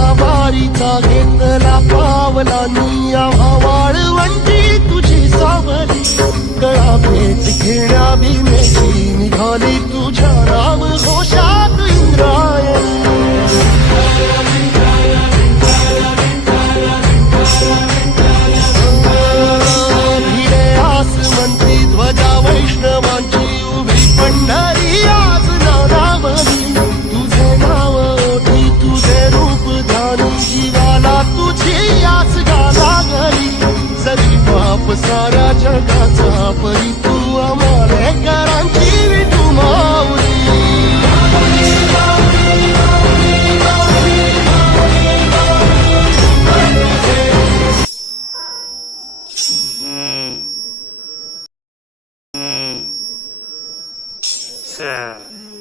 माझा वारीचा घेतला पावलांनी आम्हा वाळवंटी तुझी सावली कळा भेट घेण्या भीमेची निघाली तुझ्या राम घोषात इंद्रायणी भिडे आसमंती ध्वजा वैष्णवांची उभी पंढरी आज नानावली तुझे नाव ओठी तुझे रूप ध्यानी जीवाला तुझी आस लागली सरी बाप साऱ्या जगाचा परी तू आम्हाले करांची विठू माऊली Yeah.